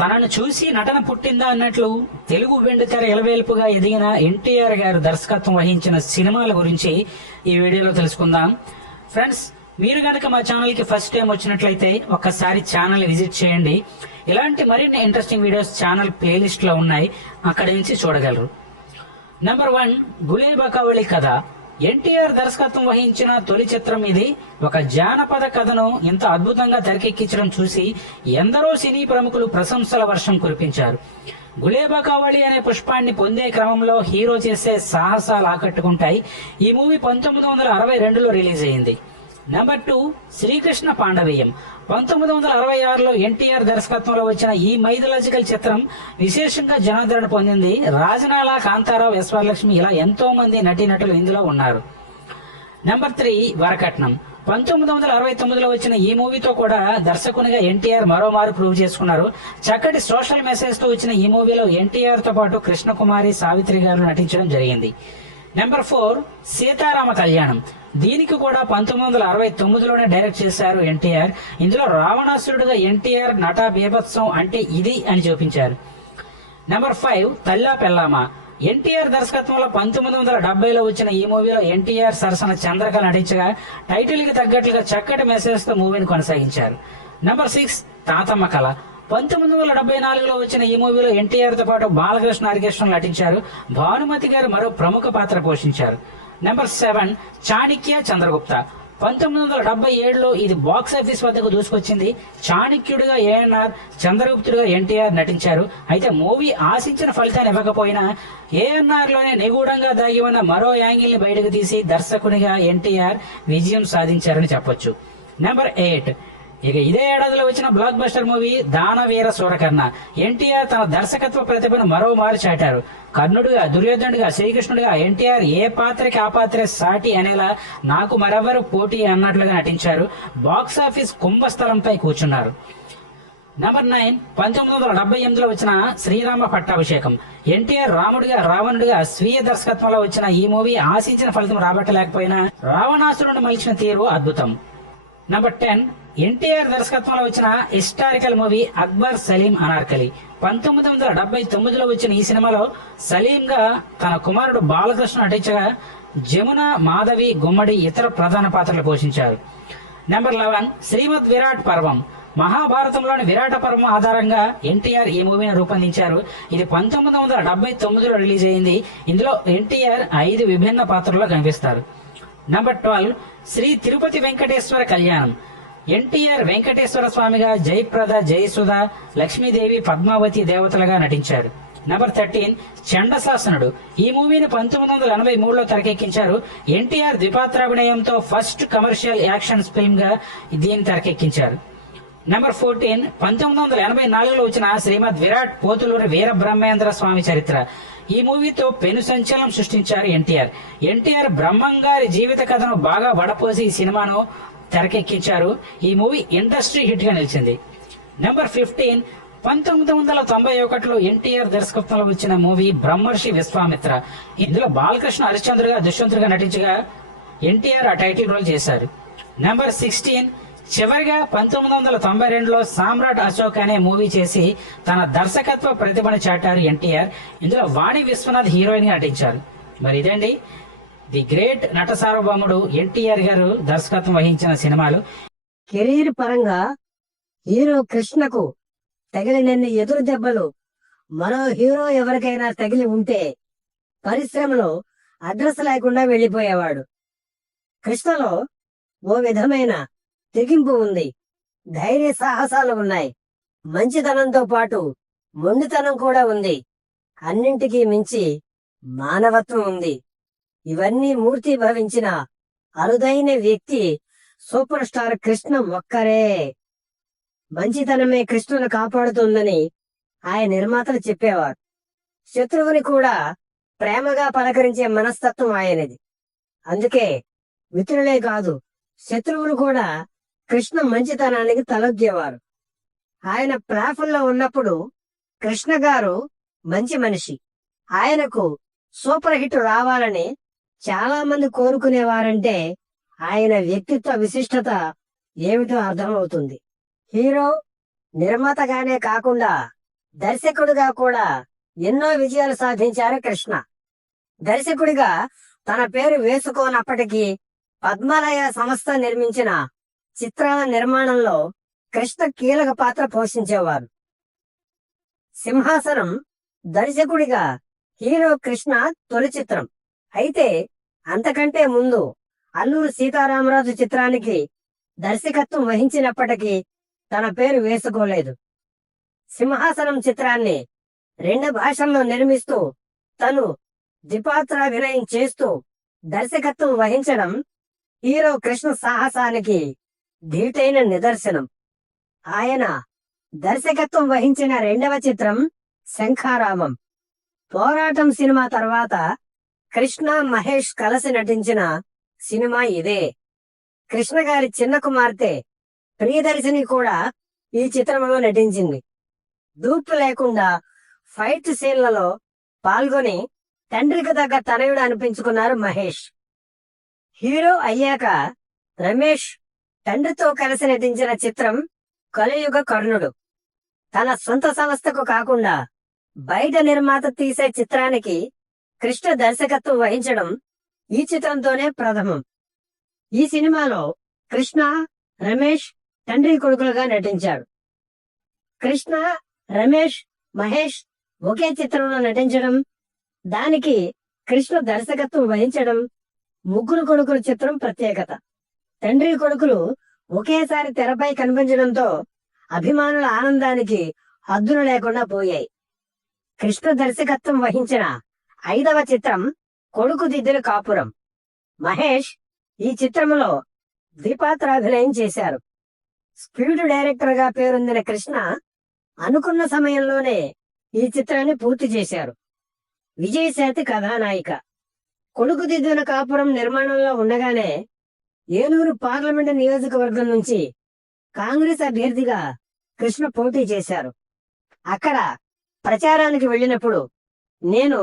తనను చూసి నటన పుట్టిందా అన్నట్లు తెలుగు వెండితెర ఎలవేల్పుగా ఎదిగిన ఎన్టీఆర్ గారు దర్శకత్వం వహించిన సినిమాల గురించి ఈ వీడియోలో తెలుసుకుందాం. ఫ్రెండ్స్, మీరు గనక మా ఛానల్ కి ఫస్ట్ టైం వచ్చినట్లయితే ఒక్కసారి ఛానల్ విజిట్ చేయండి. ఇలాంటి మరిన్ని ఇంట్రెస్టింగ్ వీడియోస్ ఛానల్ ప్లేలిస్ట్ లో ఉన్నాయి, అక్కడి నుంచి చూడగలరు. నెంబర్ 1, గులేబకావళి కథ. ఎన్టీఆర్ దర్శకత్వం వహించిన తొలి చిత్రం ఇది. ఒక జానపద కథను ఇంత అద్భుతంగా తెరకెక్కించడం చూసి ఎందరో సినీ ప్రముఖులు ప్రశంసల వర్షం కురిపించారు. గులేబకావళి అనే పుష్పాన్ని పొందే క్రమంలో హీరో చేసే సాహసాలు ఆకట్టుకుంటాయి. ఈ మూవీ 1962లో రిలీజ్ అయింది. నెంబర్ 2, శ్రీకృష్ణ పాండవీయం. 1966లో ఎన్టీఆర్ దర్శకత్వంలో వచ్చిన ఈ మైథలాజికల్ చిత్రం విశేషంగా జనాదరణ పొందింది. రాజనాల, కాంతారావు, ఎస్వరలక్ష్మి ఇలా ఎంతో మంది నటీనటులు ఇందులో ఉన్నారు. నెంబర్ 3, వరకట్నం. 1969లో వచ్చిన ఈ మూవీతో కూడా దర్శకునిగా ఎన్టీఆర్ మరోమారు ప్రూవ్ చేసుకున్నారు. చక్కటి సోషల్ మెసేజ్ తో వచ్చిన ఈ మూవీలో ఎన్టీఆర్ తో పాటు కృష్ణకుమారి, సావిత్రి గారు నటించడం జరిగింది. నెంబర్ 4, సీతారామ కళ్యాణం. దీనికి కూడా 1969లోనే డైరెక్ట్ చేశారు ఎన్టీఆర్. ఇందులో రావణాసురుడుగా ఎన్టీఆర్ నట బీభత్సం అంటే ఇది అని చూపించారు. నెంబర్ 5, తల్లా పెల్లామా. ఎన్టీఆర్ దర్శకత్వంలో 1970లో వచ్చిన ఈ మూవీలో ఎన్టీఆర్ సరసన చంద్రకళ నటించగా టైటిల్ కి తగ్గట్లుగా చక్కటి మెసేజ్ తో మూవీని కొనసాగించారు. నెంబర్ 6, తాతమ్మ కళ. 1974లో వచ్చిన ఈ మూవీలో ఎన్టీఆర్ తో పాటు బాలకృష్ణ, హరికృష్ణ నటించారు. భానుమతి గారు మరో ప్రముఖ పాత్ర పోషించారు. నెంబర్ 7, చాణక్య చంద్రగుప్త. 1977లో ఇది బాక్సాఫీస్ వద్దకు దూసుకొచ్చింది. చాణక్యుడిగా ఏఎన్ఆర్, చంద్రగుప్తుడిగా ఎన్టీఆర్ నటించారు. అయితే మూవీ ఆశించిన ఫలితాన్ని ఇవ్వకపోయినా ఏఎన్ఆర్ లోనే నిగూఢంగా దాగి ఉన్న మరో యాంగిల్ ని బయటకు తీసి దర్శకునిగా ఎన్టీఆర్ విజయం సాధించారని చెప్పొచ్చు. నెంబర్ 8, ఇక ఇదే ఏడాదిలో వచ్చిన బ్లాక్ బస్టర్ మూవీ దానవీర సూరకర్ణ. ఎన్టీఆర్ తన దర్శకత్వ ప్రతిభను మరోమారు చాటారు. కర్ణుడిగా, దుర్యోధనుడిగా, శ్రీకృష్ణుడిగా ఎన్టీఆర్ ఏ పాత్రకి ఆ పాత్రే సాటి అనేలా నాకు మరెవరు పోటీ అన్నట్లుగా నటించారు. బాక్సాఫీస్ కుంభస్థలంపై కూర్చున్నారు. నెంబర్ 9, 1978లో వచ్చిన శ్రీరామ పట్టాభిషేకం. ఎన్టీఆర్ రాముడిగా, రావణుడిగా స్వీయ దర్శకత్వంలో వచ్చిన ఈ మూవీ ఆశించిన ఫలితం రాబట్టలేకపోయినా రావణాసురుడిని మలిచిన తీరు అద్భుతం. నెంబర్ 10, ఎన్టీఆర్ దర్శకత్వంలో వచ్చిన హిస్టారికల్ మూవీ అక్బర్ సలీం అనార్కలి. 1979లో వచ్చిన ఈ సినిమాలో సలీం గా తన కుమారుడు బాలకృష్ణ నటించగా జమున, మాధవి, గుమ్మడి ఇతర ప్రధాన పాత్రలు పోషించారు. నెంబర్ 11, శ్రీమద్ విరాట్ పర్వం. మహాభారతంలోని విరాట పర్వం ఆధారంగా ఎన్టీఆర్ ఈ మూవీని రూపొందించారు. ఇది 1979లో రిలీజ్ అయింది. ఇందులో ఎన్టీఆర్ 5 విభిన్న పాత్రల్లో కనిపిస్తారు. నెంబర్ 12, శ్రీ తిరుపతి వెంకటేశ్వర కళ్యాణం. ఎన్టీఆర్ వెంకటేశ్వర స్వామిగా, జయప్రద, జయసుధ, లక్ష్మీదేవి, పద్మావతి దేవతలుగా నటించారు. నెంబర్ 13, చండశాసనుడు. ఈ మూవీని 1983లో తెరకెక్కించారు. ఎన్టీఆర్ ద్విపాత్రాభినయంతో ఫస్ట్ కమర్షియల్ యాక్షన్ ఫిల్మ్ గా దీన్ని తెరకెక్కించారు. నెంబర్ 14, 1984లో వచ్చిన శ్రీమద్ విరాట్ పోతులూరి వీరబ్రహ్మేంద్ర స్వామి చరిత్ర. ఈ మూవీతో పెను సంచలనం సృష్టించారు ఎన్టీఆర్. ఎన్టీఆర్ బ్రహ్మంగారి జీవిత కథను బాగా వడపోసి ఈ సినిమాను తెరకెక్కించారు. ఈ మూవీ ఇండస్ట్రీ హిట్ గా నిలిచింది. నెంబర్ 15, 1991లో ఎన్టీఆర్ దర్శకత్వంలో వచ్చిన మూవీ బ్రహ్మర్షి విశ్వామిత్ర. ఇందులో బాలకృష్ణ హరిశ్చంద్రుగా, దుష్యంతుడిగా నటించగా ఎన్టీఆర్ ఆ టైటిల్ రోల్ చేశారు. నెంబర్ 16, చివరిగా 1992లో సామ్రాట్ అశోక్ అనే మూవీ చేసి తన దర్శకత్వ ప్రతిభను చాటారు ఎన్టీఆర్. ఇందులో వాణి విశ్వనాథ్ హీరోయిన్ గా నటించారు. మరి ఇదండి ది గ్రేట్ నట సార్వభౌముడు ఎన్టీఆర్ గారు దర్శకత్వం వహించిన సినిమాలు. కెరీర్ పరంగా హీరో కృష్ణకు తగిలినన్ని ఎదురు దెబ్బలు మరో హీరో ఎవరికైనా తగిలి ఉంటే పరిశ్రమలో అడ్రస్ లేకుండా వెళ్లిపోయేవాడు. కృష్ణలో ఓ విధమైన తెగింపు ఉంది, ధైర్య సాహసాలు ఉన్నాయి, మంచితనంతో పాటు మొండితనం కూడా ఉంది, అన్నింటికీ మించి మానవత్వం ఉంది. ఇవన్నీ మూర్తి భవించిన అరుదైన వ్యక్తి సూపర్ స్టార్ కృష్ణ ఒక్కరే. మంచితనమే కృష్ణను కాపాడుతుందని ఆయన నిర్మాతలు చెప్పేవారు. శత్రువుని కూడా ప్రేమగా పలకరించే మనస్తత్వం ఆయనది. అందుకే మిత్రులే కాదు, శత్రువులు కూడా కృష్ణ మంచితనానికి తలొగ్గేవారు. ఆయన ప్లాఫుల్లో ఉన్నప్పుడు కృష్ణ గారు మంచి మనిషి. ఆయనకు సూపర్ హిట్ రావాలని చాలా మంది కోరుకునేవారంటే ఆయన వ్యక్తిత్వ విశిష్టత ఏమిటో అర్థమవుతుంది. హీరో, నిర్మాతగానే కాకుండా దర్శకుడిగా కూడా ఎన్నో విజయాలు సాధించారు కృష్ణ. దర్శకుడిగా తన పేరు వేసుకోనప్పటికీ పద్మాలయ సంస్థ నిర్మించిన చిత్రాల నిర్మాణంలో కృష్ణ కీలక పాత్ర పోషించేవారు. సింహాసనం దర్శకుడిగా హీరో కృష్ణ తొలి చిత్రం. అయితే అంతకంటే ముందు అల్లూరి సీతారామరాజు చిత్రానికి దర్శకత్వం వహించినప్పటికీ తన పేరు వేసుకోలేదు. సింహాసనం చిత్రాన్ని 2 భాషల్లో నిర్మిస్తూ తను ద్విపాత్రాభినయం చేస్తూ దర్శకత్వం వహించడం హీరో కృష్ణ సాహసానికి ధీటైన నిదర్శనం. ఆయన దర్శకత్వం వహించిన 2వ చిత్రం శంఖారామం. పోరాటం సినిమా తర్వాత కృష్ణ మహేష్ కలిసి నటించిన సినిమా ఇదే. కృష్ణ గారి చిన్న కుమార్తె ప్రియదర్శిని కూడా ఈ చిత్రంలో నటించింది. దూపు లేకుండా ఫైట్ సీన్లలో పాల్గొని తండ్రికి తగ్గ తనయుడు అనిపించుకున్నారు మహేష్. హీరో అయ్యాక రమేష్ తండ్రితో కలిసి నటించిన చిత్రం కలియుగ కర్ణుడు. తన సొంత సంస్థకు కాకుండా బయట నిర్మాత తీసే చిత్రానికి కృష్ణ దర్శకత్వం వహించడం ఈ చిత్రంతోనే ప్రథమం. ఈ సినిమాలో కృష్ణ, రమేష్ తండ్రి కొడుకులుగా నటించాడు. కృష్ణ, రమేష్, మహేష్ ఒకే చిత్రంలో నటించడం, దానికి కృష్ణ దర్శకత్వం వహించడం ముగ్గురు కొడుకుల చిత్రం ప్రత్యేకత. తండ్రి కొడుకులు ఒకేసారి తెరపై కనిపించడంతో అభిమానుల ఆనందానికి హద్దులు లేకుండా పోయాయి. కృష్ణ దర్శకత్వం వహించిన 5వ చిత్రం కొడుకు దిద్దిన కాపురం. మహేష్ ఈ చిత్రంలో ద్విపాత్రాభినయం చేశారు. స్పీడ్ డైరెక్టర్ గా పేరొందిన కృష్ణ అనుకున్న సమయంలోనే ఈ చిత్రాన్ని పూర్తి చేశారు. విజయశాంతి కథానాయిక. కొడుకు దిద్దిన కాపురం నిర్మాణంలో ఉండగానే ఏలూరు పార్లమెంటు నియోజకవర్గం నుంచి కాంగ్రెస్ అభ్యర్థిగా కృష్ణ పోటీ చేశారు. అక్కడ ప్రచారానికి వెళ్ళినప్పుడు నేను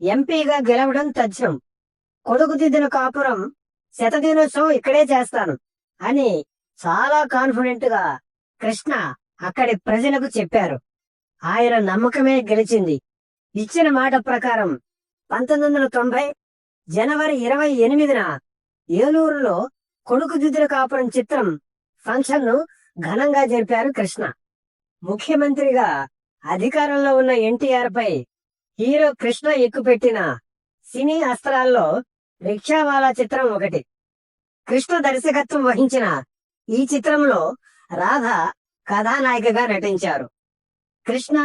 ఎంపీగా గెలవడం తథ్యం, కొడుకు దిద్దిన కాపురం శతదినోత్సవం ఇక్కడే చేస్తాను అని చాలా కాన్ఫిడెంట్ గా కృష్ణ అక్కడి ప్రజలకు చెప్పారు. ఆయన నమ్మకమే గెలిచింది. ఇచ్చిన మాట ప్రకారం 1990 జనవరి 28న ఏలూరులో కొడుకు దిద్దిన కాపురం చిత్రం ఫంక్షన్ ను ఘనంగా జరిపారు కృష్ణ. ముఖ్యమంత్రిగా అధికారంలో ఉన్న ఎన్టీఆర్ పై హీరో కృష్ణ ఎక్కుపెట్టిన సినీ అస్త్రాల్లో రిక్షావాలా చిత్రం ఒకటి. కృష్ణ దర్శకత్వం వహించిన ఈ చిత్రంలో రాధ కథానాయికగా నటించారు. కృష్ణ,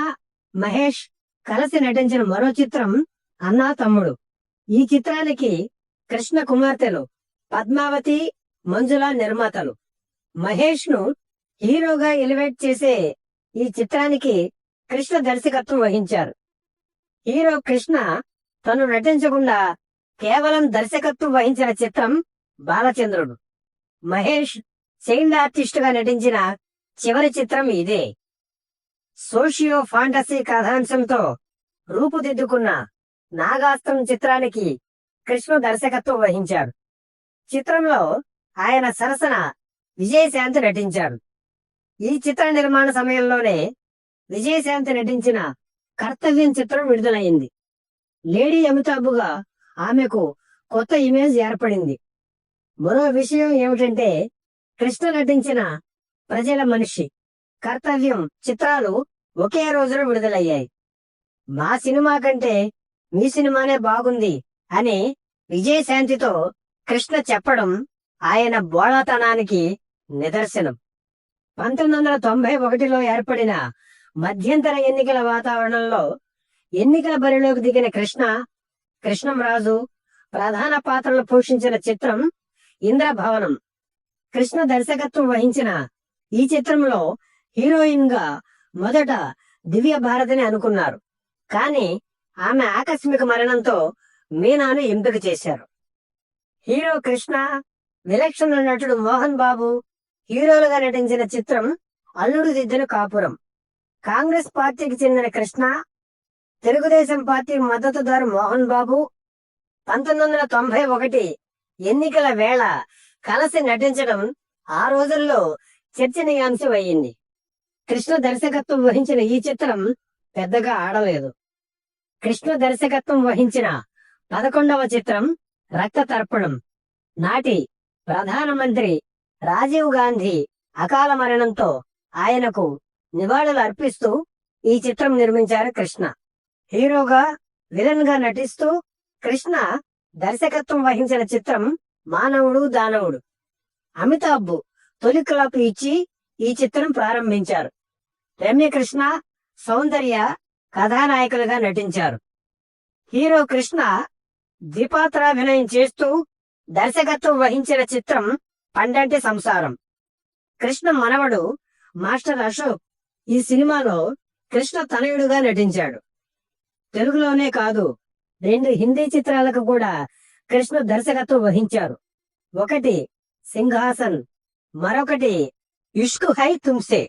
మహేష్ కలిసి నటించిన మరో చిత్రం అన్నా తమ్ముడు. ఈ చిత్రానికి కృష్ణ కుమార్తెలు పద్మావతి, మంజుల నిర్మాతలు. మహేష్ ను హీరోగా ఎలివేట్ చేసే ఈ చిత్రానికి కృష్ణ దర్శకత్వం వహించారు. హీరో కృష్ణ తను నటించకుండా కేవలం దర్శకత్వం వహించిన చిత్రం బాలచంద్రుడు. మహేష్ చైల్డ్ ఆర్టిస్ట్ గా నటించిన చివరి చిత్రం ఇదే. సోషియో ఫాంటసీ కథాంశంతో రూపుదిద్దుకున్న నాగాస్త్రం చిత్రానికి కృష్ణ దర్శకత్వం వహించాడు. చిత్రంలో ఆయన సరసన విజయశాంతి నటించాడు. ఈ చిత్ర నిర్మాణ సమయంలోనే విజయశాంతి నటించిన కర్తవ్యం చిత్రం విడుదలైంది. లేడీ అమితాబుగా ఆమెకు కొత్త ఇమేజ్ ఏర్పడింది. మరో విషయం ఏమిటంటే కృష్ణ నటించిన ప్రజల మనిషి, కర్తవ్యం చిత్రాలు ఒకే రోజున విడుదలయ్యాయి. మా సినిమా కంటే మీ సినిమానే బాగుంది అని విజయశాంతితో కృష్ణ చెప్పడం ఆయన బోళాతనానికి నిదర్శనం. 1991లో ఏర్పడిన మధ్యంతర ఎన్నికల వాతావరణంలో ఎన్నికల బరిలోకి దిగిన కృష్ణంరాజు ప్రధాన పాత్రలు పోషించిన చిత్రం ఇంద్రభవనం. కృష్ణ దర్శకత్వం వహించిన ఈ చిత్రంలో హీరోయిన్ గా మొదట దివ్య భారతిని అనుకున్నారు. కానీ ఆమె ఆకస్మిక మరణంతో మీనాను ఎంపిక చేశారు. హీరో కృష్ణ, విలక్షణ నటుడు మోహన్ బాబు హీరోలుగా నటించిన చిత్రం అల్లుడు దిద్దిన కాపురం. కాంగ్రెస్ పార్టీకి చెందిన కృష్ణ, తెలుగుదేశం పార్టీ మద్దతుదారు మోహన్ బాబు 1991 ఎన్నికల వేళ కలిసి నటించడం ఆ రోజుల్లో చర్చనీయాంశం అయ్యింది. కృష్ణ దర్శకత్వం వహించిన ఈ చిత్రం పెద్దగా ఆడలేదు. కృష్ణ దర్శకత్వం వహించిన 11వ చిత్రం రక్త తర్పణం. నాటి ప్రధానమంత్రి రాజీవ్ గాంధీ అకాల మరణంతో ఆయనకు నివాళులు అర్పిస్తూ ఈ చిత్రం నిర్మించారు కృష్ణ. హీరోగా, విలన్ గా నటిస్తూ కృష్ణ దర్శకత్వం వహించిన చిత్రం మానవుడు దానవుడు. అమితాబ్ తొలి క్లాప్ ఇచ్చి ఈ చిత్రం ప్రారంభించారు. రమ్యకృష్ణ, సౌందర్య కథానాయకులుగా నటించారు. హీరో కృష్ణ ద్విపాత్రాభినయం చేస్తూ దర్శకత్వం వహించిన చిత్రం పండంటి సంసారం. కృష్ణ మనవడు మాస్టర్ అశోక్ ఈ సినిమాలో కృష్ణ తనయుడుగా నటించాడు. తెలుగులోనే కాదు, 2 హిందీ చిత్రాలకు కూడా కృష్ణ దర్శకత్వం వహించారు. ఒకటి సింహాసన్, మరొకటి ఇష్క్ హై తుమ్సే.